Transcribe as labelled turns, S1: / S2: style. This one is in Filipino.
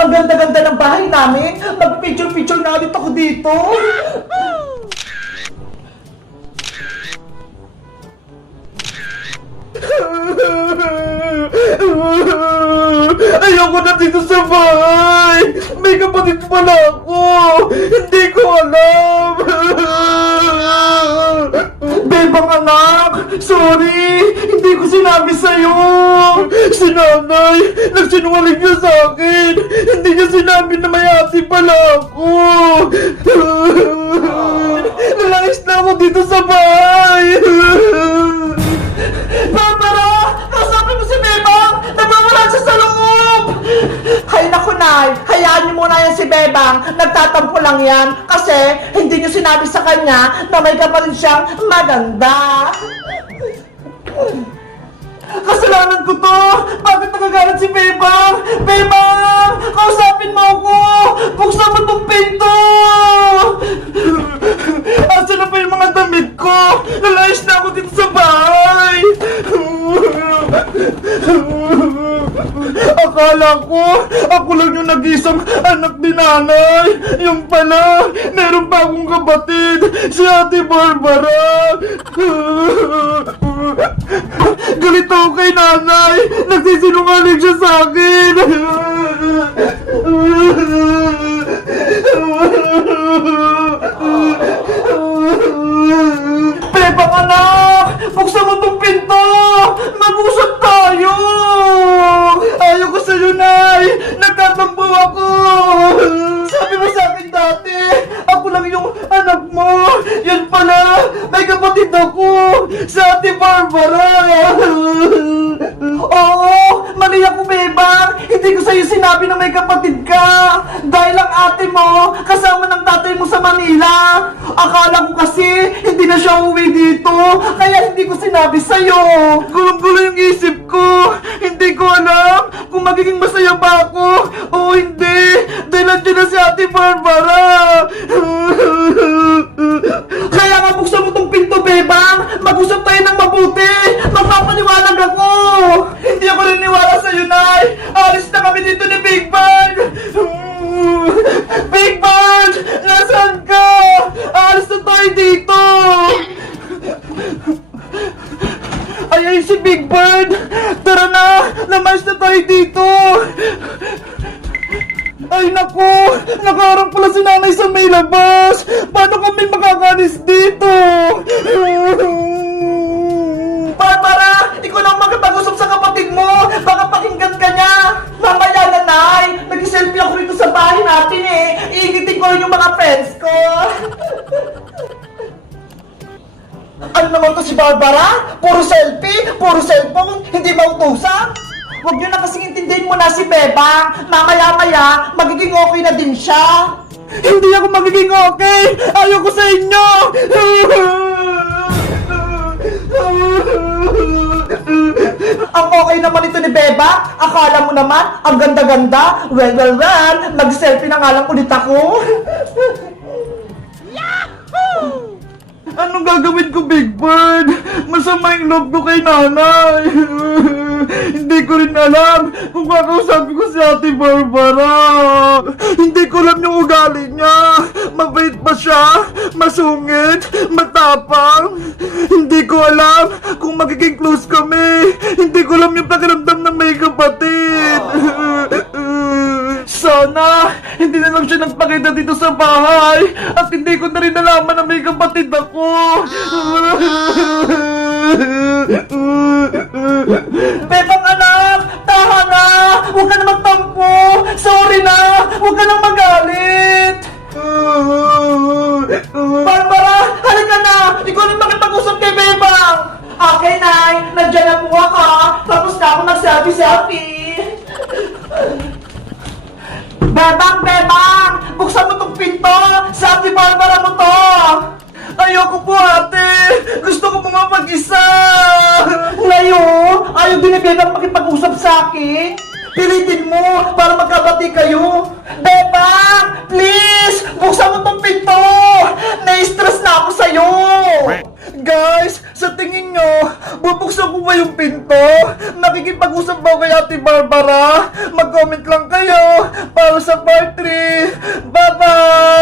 S1: Ang ganda-ganda ng bahay namin. Mag-picture-picture na ulit ako dito. Ayoko na dito sa bahay! May kapatid pala ako! Hindi ko alam! Bebang anak! Sorry! Hindi ko sinabi sa'yo! Si nanay! Nagsinungaling niya sa akin! Hindi niya sinabi na may ate pala ako! Nalayas na ako dito sa bahay! Barbara! Kausapin mo si Bebang! Nagmamala siya sa loob! Hay naku, Nay! Hayaan niyo muna yan si Bebang. Nagtatampo lang yan kasi hindi niyo sinabi sa kanya na may kapatid siyang maganda. Kasalanan ko to! Bakit nagagalit si Bebang? Bebang! Kausapin mo ako! Buksan mo tong pinto! Asa na pa yung mga damit Nalayas na ako dito sa bahay! Akala ko, ako lang yung nag-isang anak ni nanay. Yung pala, meron pa akong kapatid, si Ate Barbara. Galit ako kay nanay. Nagsisinungaling siya sa akin. Ako! Sa Ate Barbara! Oo! Mali ako, Bebang! Hindi ko sa'yo sinabi na may kapatid ka! Dahil ang ate mo, kasama ng tatay mo sa Manila! Akala ko kasi, hindi na siya uwi dito! Kaya hindi ko sinabi sa'yo! Gulong-gulo yung isip ko! Hindi ko alam kung magiging masaya ba ako o hindi! Dahil nandiyan na si Ate Barbara! Kaya nga buksan mo tong pinto, Bebang! Mag-usap tayo ng mabuti! Magpapaliwanag ako! Hindi ako niniwala sa'yo, Nay! Alis na kami dito ni Big Bird! Big Bird! Nasaan ka? Alis na tayo dito! Ay, ay, si Big Bird! Tara na! Lamas na tayo dito! Ay naku! Nakaharap pala si nanay sa may labas! Paano kami makakalis dito? Bahay natin eh! Iingitin ko rin yung mga friends ko! Ano naman to si Barbara? Puro selfie, puro cellphone, hindi mautusan? Huwag niyo na kasing intindihin mo na si Bebang. Mamaya-maya, magiging okay na din siya. Hindi ako magiging okay! Ayoko sa inyo! Ang okay naman ito ni Beba, akala mo naman, ang ganda-ganda. Well, well, well, mag-selfie na nga lang ulit ako. Anong gagawin ko, Big Bird? Masama yung loob ko kay nanay. Hindi ko rin alam kung kakausapin ko si Ate Barbara. Hindi ko alam yung ugali niya. Mabait ba siya? Masungit? Matapang? Hindi ko alam kung magiging close kami. Hindi ko alam yung pakiramdam kapatid. Sana, hindi na lang siya nagpakita dito sa bahay at hindi ko na rin nalaman na may kapatid ako. Bebang anak, taha na! Huwag ka na magtampo! Sorry na! Huwag ka nang magalit! Barbara, halika na! Ikaw rin makipag-usap kay Bebang! Okay, Nay. Nandiyan na po ako. Tapos na ako nag-selfie-selfie. Bebang, Bebang! Buksan mo tong pinto! Sa Ate Barbara mo to! Ayoko po, ate! Gusto ko po mapag-isa! Ngayon, ayaw din ni Bebang makipag-usap sa akin? Pilitin mo para magkabati kayo! Bebang! Please! Buksan mo Nakikipag-usap ba kay Ate Barbara? Mag-comment lang kayo para sa part 3. Bye-bye!